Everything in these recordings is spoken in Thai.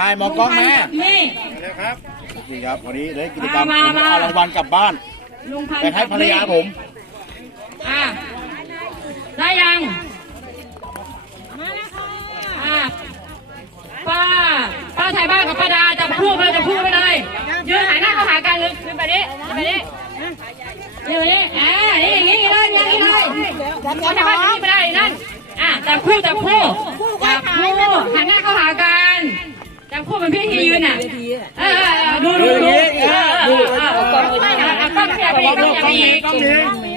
ถ่ายหมอกล้องแม่นี่นะครับนี่ครับวันนี้ได้กิจกรรมมามา เอารางวัลกลับบ้านลุงพันธุ์ไปให้ภรรยาผมอะได้ยังอะป้า ป้าไทยบ้านกับป้าดาจะพูดไปจะพูดไปเลยยืนหันหน้าเข้าหากันเลยขึ้นไปดิขึ้นไปดินี่ไปดิอ่านี่อย่างนี้เลยอย่างนี้เลยเขาจะบ้านอย่างนี้ไม่ได้นั่น อะจับคู่จับคู่ พี่ทียืนอะเออเออเออดูดูดูเออเออเออเอากล้องเอากล้องขยับไปอีกกล้องขยับไปอีกต้องมี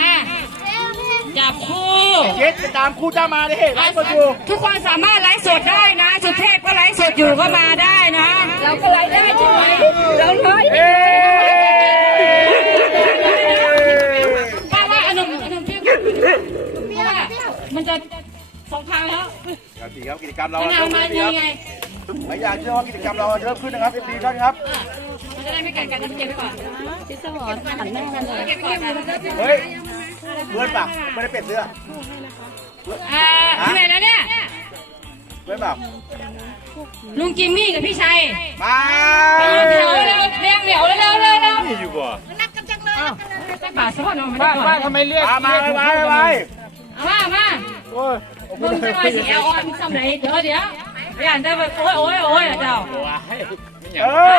อะจับคู่เจ๊ไปตามคู่เจ้ามาดิไลฟ์สดอยู่ทุกคนสามารถไลฟ์สดได้นะ สุเทพก็ไลฟ์สดอยู่ก็มาได้นะ เราก็ไลฟ์ได้ใช่ไหมเราไลฟ์ เอ้ย ป้าว่าอนมอนมเปรี้ยวเพราะว่ามันจะสองทางแล้ว ครับพี่ครับกิจกรรมเรามะนาวเริ่มมาขึ้นยัครับงไงไม่อยากเชื่อว่ากิจกรรมเราเริ่มขึ้นนะครับเอฟซีท่านครับ มันจะได้ไม่กัดกันเก็บไปก่อนชิสมอนหันหน้ากันเลยเก็บก่อนนะเฮ้ยเพื่อนเปล่าไม่ได้เปลี่ยนเสื้ออ่าที่ไหนแล้วเนี่ย เพื่อนเปล่าลุงจิมมี่กับพี่ชัยมาเอาเร็วเร็วเรียงเหนียวเร็วเร็วเร็วเร็วอยู่บ่ใส่บาทซะก่อนเนาะไม่ได้ก่อนทำไมเรียกมาไปไปไปเอามามาโอ้ย มึงจะมาสีออนสมัยเดี๋ยวเดี๋ยวอย่าได้ไปโอ้ยโอ้ยโอ้ยเจ้าเออ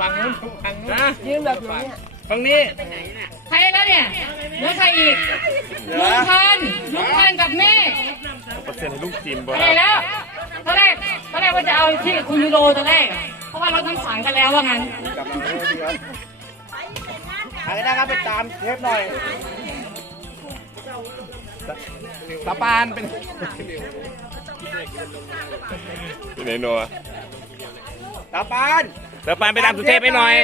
ฟังนู้นฟังนู้นนะฟังนี้ใครแล้วเนี่ยเหลือใครอีกลุงพันลุงพันกับแม่เปอร์เซ็นต์ให้ลูกจิมบ่อะไรแล้วตอนแรกตอนแรกว่าจะเอาที่คุณยูโรตอนแรกเพราะว่าเราทั้งสารกันแล้วว่างั้นกลับมาเรื่อยครับอะไรนะครับไปตามเทปหน่อย ตาปานเป็นไหนนัวตาปานตาปานไปตามสุเทพไปหน่อย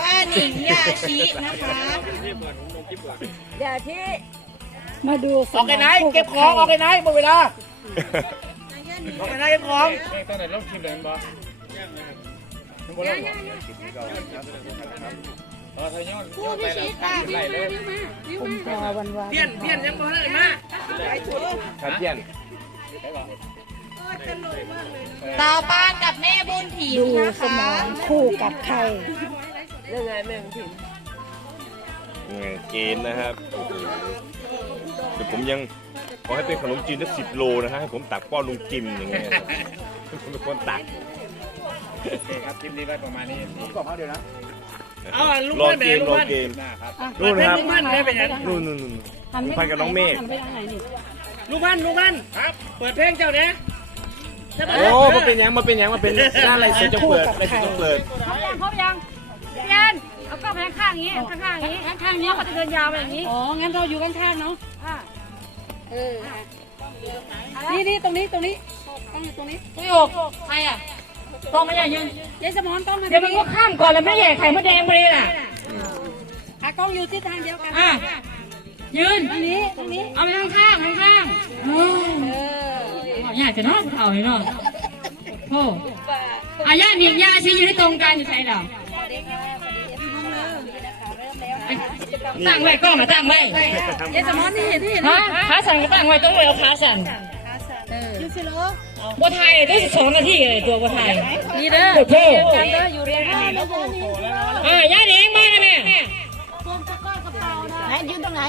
ป้าหนิงยาชินะคะมาดูออกไปไหนเก็บของออกไปไหนหมดเวลาออกไปไหนเก็บของตอนไหนลงคลิปเลยบ่ เออทยอนยอนไปแล้วไล่เลยผมพอวันวานเพี้ยนเพี้ยนยังบ่ได้มาครับเพี้ยนเตาป้านกับแม่บุญถีบดูนะสมคะองคู่กับใครเกณฑ์นะครับเดี๋ยวผมยังขอให้เป็นขนมจีนสักสิบโลนะฮะให้ผมตักป้อนลุงจิมอย่างเงี้ยผมเป็นคนตักครับคลิปนี้ก็ประมาณนี้บอกมาเดี๋ยวนะ เอาลุงรอพันธุ์เกไปมลุงรอพันธุ์เกมนะครับนู่นครับ ลุงพันธุ์ได้เป็นยังนู่นนู่นนู่น หันไม่พันกับน้องเมฆ หันไปทางไหนนี่ลุงพันธุ์ลุงพันธุ์ครับ เปิดเพลงเจ้าเนี่ยโอ้มาเป็นยังมาเป็นยังมาเป็นหน้าอะไรเสียจะเปิดอะไรเสียจะเปิดครบยังครบยังเพียนเอากล้องไปข้างๆอย่างนี้ข้างๆอย่างนี้ข้างๆอย่างนี้เขาจะเดินยาวไปอย่างนี้อ๋อ งั้นเราอยู่ข้างๆเนาะอะเออนี่นี่ตรงนี้ตรงนี้ต้องอยู่ตรงนี้ตุ้ยอกใครอะ ตองมาอย่ายืนยายสมอนต้องมาเดี๋ยวมันก็ข้ามก่อนแล้วไม่แย่ไข่มดแดงไปเลยน่ะอากล้องอยู่ที่ทางเดียวกันอะยืนตรงนี้ตรงนี้เอาไปข้างข้างข้างข้างๆโอ้เอออยากจะนอนเอาเลยเนาะโอ้อาญาหนิยาชี้อยู่ที่ตรงกันอยู่ใช่หรอตั้งไว้กล้องมาตั้งไว้ยายสมอนนี่ที่ฮะขาสั่นก็ตั้งไว้ต้องไว้เอาขาสั่นอยู่สิโล บัวไทยได้สิบสองนาทีเลยตัวบัวไทยนี่เด้อโอ้โหกันเด้ออยู่เรียนข้างแล้วอยู่อ่าย่าเด้งมาเลยแม่ไหนยืนตรงไหน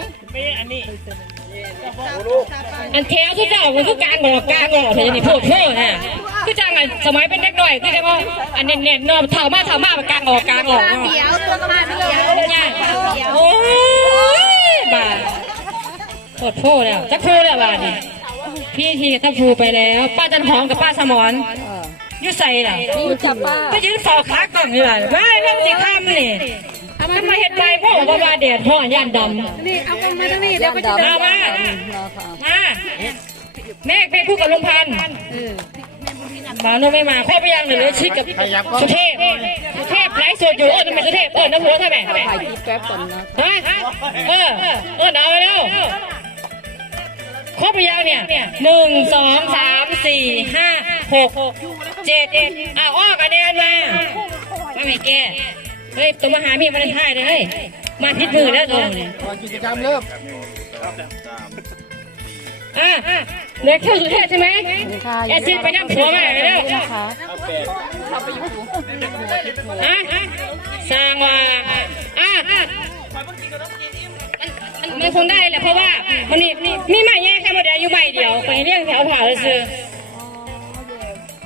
อันแถวทุกเจ้ามันทุกการบอกกลางบอกเธอนี่พูดเพ้อนะคือจังอะสมัยเป็นเด็กหน่อยคือจะว่าอันเน็ตๆเนาะเท่ามากเท่ามากกลางออกกลางออกเนาะเดี๋ยวตัวมาเดี๋ยวเนี่ยโอ้ยบาโคตรโพแล้วจะโพแล้วบาดนี่ พี่ทีกับทัพพูไปแล้ว ป้าจันหอมกับป้าสมอนอยู่ใส่ล่ะอยู่จับป้าก็ยืนฝ่อขากล่องอยู่ล่ะว้ายแล้วมันจะข้ามนี่ทำไมเห็ดไปพ่อบอกว่าแดดพ่อย่านดำนี่เอากล้องมาทางนี้เดี๋ยวก็จะเดินมามาแม่ไปพูดกับลุงพันธุ์มาโนไม่มาข้อพยังหรือชิดกับสุเทพสุเทพไลฟ์สดอยู่เออทำไมสุเทพเออน้ำหัวทำไมถ่ายคลิปแป๊บก่อนนะฮะเออเออเอาไปแล้ว ข้อพยังเนี่ยหนึ่งสองสามสี่ห้าหกเจ็ดอะอ้อกระเด็นมาไม่ไม่แก้เฮ้ยตัวมาหาพี่มาได้ท่ายเลยมาพิษมือแล้วตัวเนี่ยก่อนกิจกรรมเริ่มอะเหลือแค่สุดเทพใช่ไหมแอดชิดไปนั่งผัวมาเลยเด้อนะคะฮะสร้างว่าอะมันมันคงได้แหละเพราะว่ามันนี่มีไม้แย่แค่มาเดียว อยู่ใบเดียวไปเรียงแถวเผาซื้อ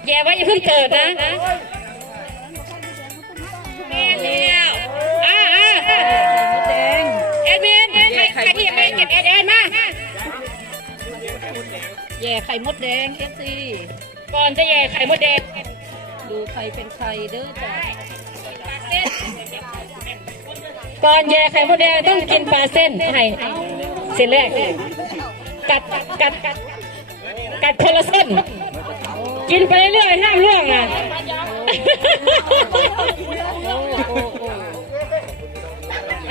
แย่ไว้อย่าเพิ่งเกิดนะแม่เลี้ยวอะอะแดงเอ็ดวินใครที่ยังไม่เก็บเอ็ดเอ็ดมาแย่ไข่มดแดงเอฟซีก่อนจะแย่ไข่มดแดง ดูใครเป็นใครเด้อจ้ะก่อนแย่ไข่มดแดงต้องกินปลาเส้นให้เส้นแรก กัดกัดกัดกัดคนละเส้น กินไปเรื่อยห้ามล่วงอะ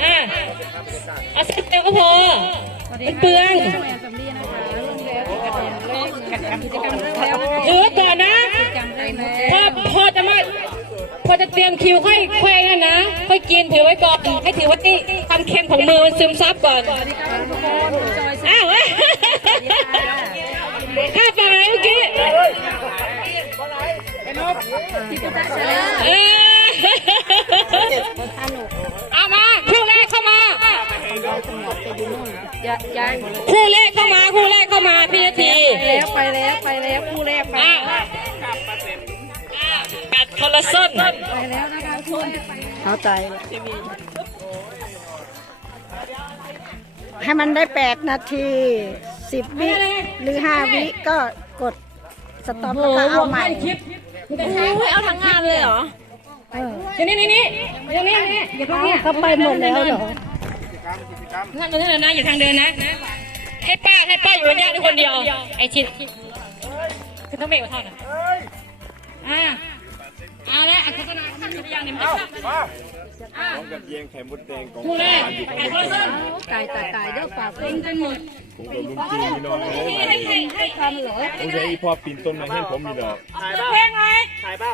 อะเอาเส้นเดียวก็พอมันเปลืองเหลือก่อนนะพอพอจะมาพอจะเตรียมคิวค่อยค่อยนั่นนะค่อยกินถือไว้ก่อนให้ถือว่าที่ความเค็มของมือมันซึมซับก่อนอ้าวเว้ ข้าฟังอะไรเมื่อกี้เออเอามาคู่แรกเข้ามา คู่แรกเข้ามา คู่แรกเข้ามาพี่นาทีแล้วไปแล้วไปแล้วคู่แรกไปอะกัดคนละส้นไปแล้วนะคะคู่แรกไปเข้าใจ ให้มันได้แปดนาที สิบวิหรือห้าวิก็กดสต็อปแล้วก็เอาใหม่เอาทั้งงานเลยเหรอนี่นี่นี่ตรงนี้นี่อย่าตรงนี้เขาไปหมดแล้วเหรอนั่นตรงนี้นะอย่าทางเดินนะ ให้ป้าให้ป้าอยู่บนยากคนเดียว ไอ้ชิดคือต้องเบรกเท่านั้นอ่าเอาละโฆษณาขั้นสุดอย่างนี้มันจะทำพร้อมกับแยงไข่มดแดงของคู่แรกไก่คนละส้นตายตายตายเด้อปากเต็มจนหมดผมกับลุงจิมพี่น้องเลยให้ให้ให้ทำเหรอผมใช้อีพ่อปีนต้นม้ให้ผมมีดอกถ่ายเพลงไหม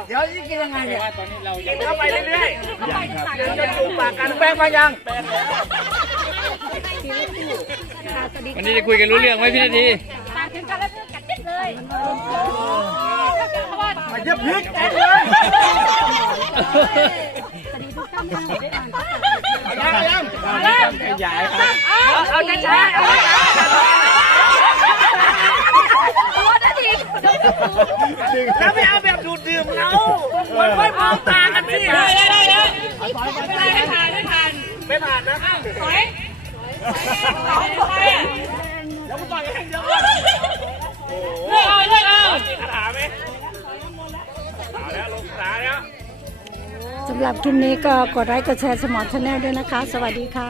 เดี๋ยวนี่กินยังไงเนี่ยตอนนี้เรากินเข้าไปเรื่อยๆยังครับเดี๋ยวจะจูบปากกันแป้งมายังวันนี้จะคุยกันรู้เรื่องไหมพี่นาที มาเย็บพริกแอกเลยเอายังเอายังขยายครับเอาช้าๆเอาแล้วไม่เอาแบบดูดดื่มเรามันไม่มองตากันสิได้ได้ได้ได้ไม่ผ่านไม่ผ่านไม่ผ่านนะถอยถอยถอยแล้วมันต่อยกันเดียว เลือกเอาเลือกเอาคาถาไหมเอาแล้วลงคาถาแล้ว สำหรับคลิปนี้ก็กดไลค์กดแชร์สมอลชาแนลด้วยนะคะ สวัสดีค่ะ